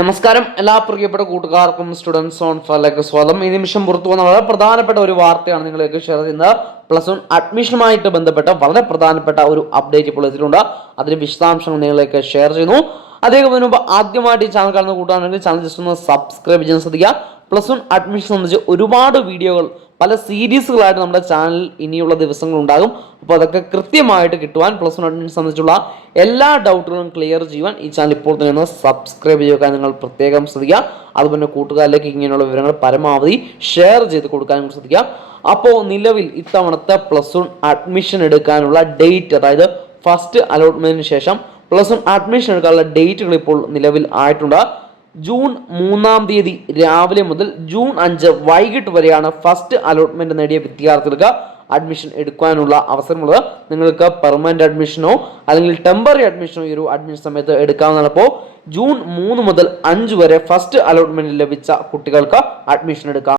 നമസ്കാരം. എല്ലാ പ്രിയപ്പെട്ട കൂട്ടുകാർക്കും സ്റ്റുഡൻസ് ഓൺ ഫലക്ക് സ്വാഗതം. ഈ നിമിഷം പുറത്തു വന്ന വളരെ പ്രധാനപ്പെട്ട ഒരു വാർത്തയാണ് നിങ്ങളിലേക്ക് ഷെയർ ചെയ്യുന്നത്. പ്ലസ് വൺ അഡ്മിഷനുമായിട്ട് ബന്ധപ്പെട്ട വളരെ പ്രധാനപ്പെട്ട ഒരു അപ്ഡേറ്റ് ഇപ്പോൾ എത്തിയിട്ടുണ്ട്. അതിന്റെ വിശദാംശങ്ങൾ നിങ്ങളിലേക്ക് ഷെയർ ചെയ്യുന്നു. അതേപോലെ മുമ്പ് ആദ്യമായിട്ട് ഈ ചാനൽ കാണുന്ന കൂട്ടാണെങ്കിൽ ചാനൽ ജസ്റ്റ് ഒന്ന് സബ്സ്ക്രൈബ് ചെയ്യാൻ ശ്രദ്ധിക്കുക. പ്ലസ് വൺ അഡ്മിഷൻ സംബന്ധിച്ച് ഒരുപാട് വീഡിയോകൾ പല സീരീസുകളായിട്ട് നമ്മുടെ ചാനൽ ഇനിയുള്ള ദിവസങ്ങൾ ഉണ്ടാകും അപ്പോൾ അതൊക്കെ കൃത്യമായിട്ട് കിട്ടുവാൻ പ്ലസ് വൺ അഡ്മിഷൻ സംബന്ധിച്ചുള്ള എല്ലാ ഡൗട്ടുകളും ക്ലിയർ ചെയ്യുവാൻ ഈ ചാനൽ ഇപ്പോൾ തന്നെ ഒന്ന് സബ്സ്ക്രൈബ് ചെയ്യുക നിങ്ങൾ പ്രത്യേകം ശ്രദ്ധിക്കുക. അതുപോലെ കൂട്ടുകാരിലേക്ക് ഇങ്ങനെയുള്ള വിവരങ്ങൾ പരമാവധി ഷെയർ ചെയ്ത് കൊടുക്കാനും ശ്രദ്ധിക്കുക. അപ്പോൾ നിലവിൽ ഇത്തവണത്തെ പ്ലസ് വൺ അഡ്മിഷൻ എടുക്കാനുള്ള ഡേറ്റ് അതായത് ഫസ്റ്റ് അലോട്ട്മെന്റിന് ശേഷം പ്ലസ് വൺ അഡ്മിഷൻ എടുക്കാനുള്ള ഡേറ്റുകൾ ഇപ്പോൾ നിലവിൽ ആയിട്ടുണ്ട്. ജൂൺ മൂന്നാം തീയതി രാവിലെ മുതൽ ജൂൺ അഞ്ച് വൈകിട്ട് വരെയാണ് ഫസ്റ്റ് അലോട്ട്മെന്റ് നേടിയ വിദ്യാർത്ഥികൾക്ക് അഡ്മിഷൻ എടുക്കാനുള്ള അവസരമുള്ളത്. നിങ്ങൾക്ക് പെർമനന്റ് അഡ്മിഷനോ അല്ലെങ്കിൽ ടെമ്പററി അഡ്മിഷനോ ഈ ഒരു അഡ്മിഷൻ സമയത്ത് എടുക്കാവുന്നതാണ്. അപ്പോൾ ജൂൺ മൂന്ന് മുതൽ അഞ്ച് വരെ ഫസ്റ്റ് അലോട്ട്മെന്റ് ലഭിച്ച കുട്ടികൾക്ക് അഡ്മിഷൻ എടുക്കാം.